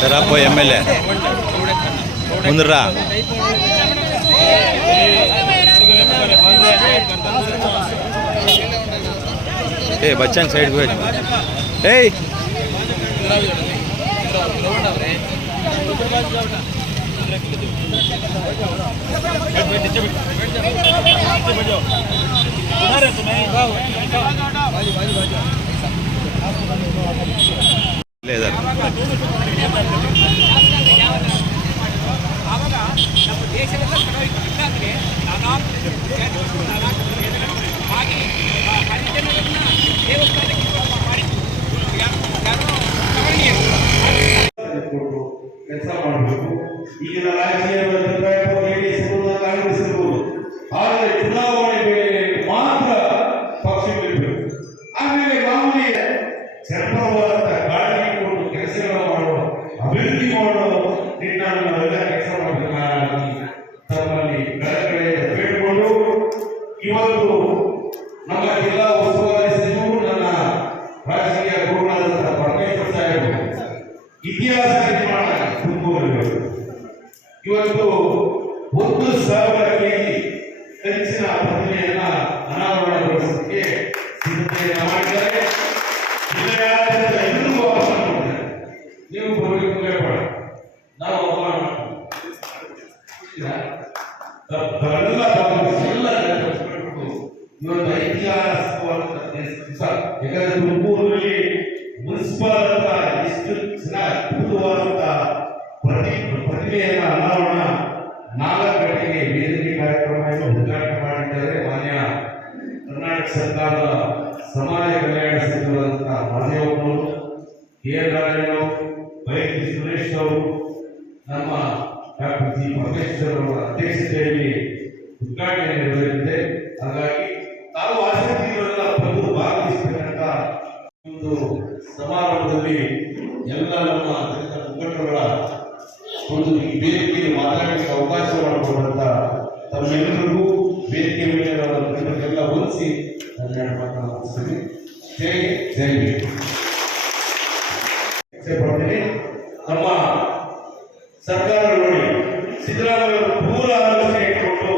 Sir आप MLA Mundra बच्चा sad లేదా ಕೆಲಸ ಮಾಡಬೇಕು. ಈಗಿನ ರಾಜಕೀಯ ಕಾಂಗ್ರೆಸ್ ಇರ್ಬೋದು, ಆದರೆ ಚುನಾವಣೆ ವೇಳೆ ಮಾತ್ರ ಪಕ್ಷ ಇರಬೇಕು. ಆಮೇಲೆ ಮಾಮೂಲಿ ಜನಪರವಾದ ಕಾಳಜಿ ಕೊಟ್ಟು ಕೆಲಸಗಳು ಮಾಡುವ, ಅಭಿವೃದ್ಧಿ ಮಾಡುವ ನಿಟ್ಟಿನಲ್ಲಿ ನಾವೆಲ್ಲ ಕೆಲಸ ಮಾಡಬೇಕಾಗಿ ತಮ್ಮಲ್ಲಿ ಕಳಕಳಿ ಬೇಡಿಕೊಂಡು ಇವತ್ತು ನಮ್ಮ ಜಿಲ್ಲಾ ಉಸ್ತುವಾರಿ ಸಚಿವರು ನನ್ನ ರಾಜಕೀಯ ಗುರುಗಳಾದಂತಹ ಪರಮೇಶ್ವರ ಸಾಹೇಬರು ಇತಿಹಾಸ ನಿರ್ಮಾಣ ತುಮಕೂರು ಇವತ್ತು 1,000 ಕೆಜಿ ಕಂಚಿನ ಪ್ರತಿಮೆಯನ್ನ ಅನಾವರಣಗೊಳಿಸಲಿಕ್ಕೆ ಸಿದ್ಧತೆಯನ್ನು ಮಾಡಿದ್ದಾರೆ. ಜಿಲ್ಲೆಯಾದ್ಯಂತ ಎಲ್ಲರಿಗೂ ಆಹ್ವಾನ ಮಾಡಿದ್ದಾರೆ. ನೀವು ಬರಬೇಕು ಬೇಡ, ನಾವು ಆಹ್ವಾನ ಎಲ್ಲ ಇವತ್ತು ಐತಿಹಾಸಿಕವಾದ ದಿವಸ. ಯಾಕಂದ್ರೆ ತುಮಕೂರಿನಲ್ಲಿ ಮುನ್ಸಿಪಲ್ ಅಂತ ಎಷ್ಟು ಅದ್ಭುತವಾದಂತಹ ಪ್ರತಿಮೆಯನ್ನ ಅನಾವರಣ 4 ಗಂಟೆಗೆ ವೇದಿಕೆ ಕಾರ್ಯಕ್ರಮವನ್ನು ಉದ್ಘಾಟನೆ ಮಾಡಿದ್ದಾರೆ. ಮಾನ್ಯ ಕರ್ನಾಟಕ ಸರ್ಕಾರದ ಸಮಾಜ ಕಲ್ಯಾಣ ಸಚಿವರಾದಂತಹ ಮಾದೇವಪ್ಪನವರು, KR ರಾಜೇಂದ್ರ, ಬೈರತಿ ಸುರೇಶ್ ಅವರು, ನಮ್ಮ ಡಾಕ್ಟರ್ ಜಿ ಪರಮೇಶ್ವರ್ ಅವರ ಅಧ್ಯಕ್ಷತೆಯಲ್ಲಿ ಉದ್ಘಾಟನೆ ನೆರವೇರಿದೆ. ಹಾಗಾಗಿ ತಾವು ಆಸಕ್ತಿಗಳೆಲ್ಲ ಬಂದು ಭಾಗವಹಿಸಬೇಕಂತ ಒಂದು ಸಮಾರಂಭದಲ್ಲಿ ಎಲ್ಲ ನಮ್ಮ ದಲಿತ ಮುಖಂಡರುಗಳ ಒಂದು ಈ ವೇದಿಕೆಯಲ್ಲಿ ಮಾತನಾಡಲಿಕ್ಕೆ ಅವಕಾಶ ಮಾಡಿಕೊಡುವಂತ ತಮ್ಮೆಲ್ಲರಿಗೂ ವೇದಿಕೆ ಮೇಲೆ ಎಲ್ಲ ಹೊಂದಿಸಿ ಮಾತನಾಡ್ತೀನಿ. ಜೈ ಜೈ ಪಡ್ತೀನಿ. ನಮ್ಮ ಸರ್ಕಾರ ನೋಡಿ ಸಿದ್ದರಾಮಯ್ಯ ಅವರು ಪೂರ ಆಲೋಚನೆ ಇಟ್ಟುಕೊಂಡು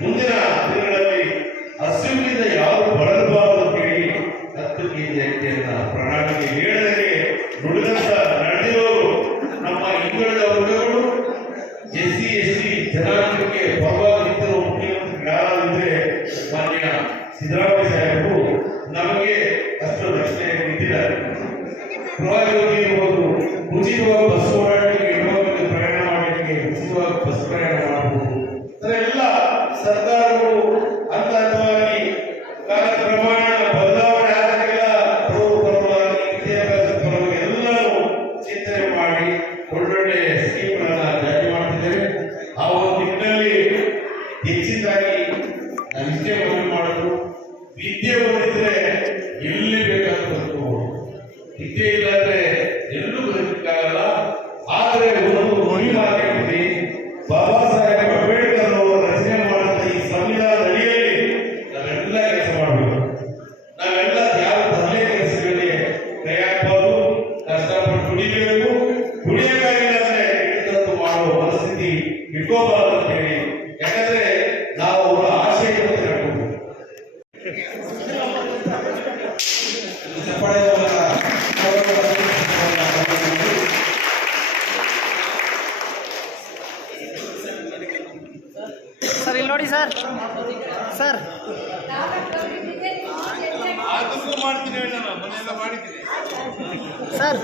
ಮುಂದಿನ ದಿನಗಳಲ್ಲಿ ಹಸಿವಿನಿಂದ ಯಾರು ಬಳಲಬಾರದು ಅಂತ ಹೇಳಿ 10 ಕೆಜಿ ಅಕ್ಕಿಯನ್ನ ಪ್ರಣಾಳಿಕೆ ಹೇಳದೆ ನುಡಿದಂತ ನಡೆದಿರೋರು ನಮ್ಮ ಹಿಂದುಳಿದ ವರ್ಗಗಳು, SC ST ಜನಾಂಗಕ್ಕೆ ಪರವಾಗಿದ್ದರು ಮುಖ್ಯಮಂತ್ರಿ ಯಾರಾದ್ರೆ ಮಾನ್ಯ ಸಿದ್ದರಾಮಯ್ಯ ಸಾಹೇಬರು ನಮಗೆ ಅಷ್ಟು ರಕ್ಷಣೆ ನೀಡಿದ್ದಾರೆ. ಗೃಹಯೋಗಿ ಇರ್ಬೋದು, ಉಚಿತವಾಗಿ ಬಸ್ ಓಡಾಟಕ್ಕೆ, ಹೆಣ್ಮಕ್ಳಿಗೆ ಪ್ರಯಾಣ ಮಾಡಲಿಕ್ಕೆ ಉಚಿತವಾಗಿ ಬಸ್ ಪ್ರಯಾಣ ಮಾಡಬಹುದು. ಅದೆಲ್ಲ ಸರ್ಕಾರಗಳು ಹಂತ ಹಂತವಾಗಿ ಕಾರ್ಯಕ್ರಮ ಬದಲಾವಣೆ ಆದಾಗೆಲ್ಲ ಪರವಾಗಿ ವಿದ್ಯಾಭ್ಯಾಸದ ಪರವಾಗಿ ಎಲ್ಲರೂ ಚಿಂತನೆ ಮಾಡಿ ಒಳ್ಳೊಳ್ಳೆ ಸ್ಕೀಮ್ಗಳನ್ನ ಜಾರಿ ಮಾಡ್ತಿದ್ದೇವೆ. ಆ ಒಂದು ನಿಟ್ಟಿನಲ್ಲಿ ಹೆಚ್ಚಿನದಾಗಿ ನಾವು ಇಷ್ಟೇ ಮನವಿ ಮಾಡೋದು, ವಿದ್ಯೆ ಓದಿದ್ರೆ ಎಲ್ಲಿ ಬೇಕಾದ್ರೂ ಬದುಕಬಹುದು. ವಿದ್ಯೆ ಇಲ್ಲಾಂದ್ರೆ ಎಲ್ಲೂ ಬದುಕಕ್ಕಾಗಲ್ಲ. ಆದರೆ ಒಂದು ನುಡಿ ಮಾತಾಡ್ತೀನಿ, ಬಾಬಾ ಸಾಹೇಬ್ ಅಂಬೇಡ್ಕರ್ ಅವರು ರಚನೆ ಮಾಡಿದ ಈ ಸಂವಿಧಾನದ ಅಡಿಯಲ್ಲಿ ನಾವೆಲ್ಲ ಕೆಲಸ ಮಾಡಬೇಕು. ನಾವೆಲ್ಲ ಯಾವ ತಲೆ ಕೆಲಸಗಳಿಗೆ ಕೈ ಹಾಕಬಾರ್ದು, ಕಷ್ಟಪಟ್ಟು ದುಡಿಬೇಕು. ದುಡಿಯಕ್ಕಾಗಿಲ್ಲ ಅಂದ್ರೆ ಇಟ್ಟದ್ದು ಮಾಡುವ ಪರಿಸ್ಥಿತಿ ಇಟ್ಕೋಬಾರದು ಅಂತ ಹೇಳಿ, ಯಾಕಂದ್ರೆ ನಾವು ಅವರ ಆಶಯವನ್ನು ತಿಳ್ಕೊಂಡು ಸರ್ ಇಲ್ಲಿ ನೋಡಿ ಸರ್ ಸರ್ ಮಾಡ್ತೀನಿ, ಮನೆಯೆಲ್ಲ ಮಾಡಿದ್ದೀನಿ ಸರ್.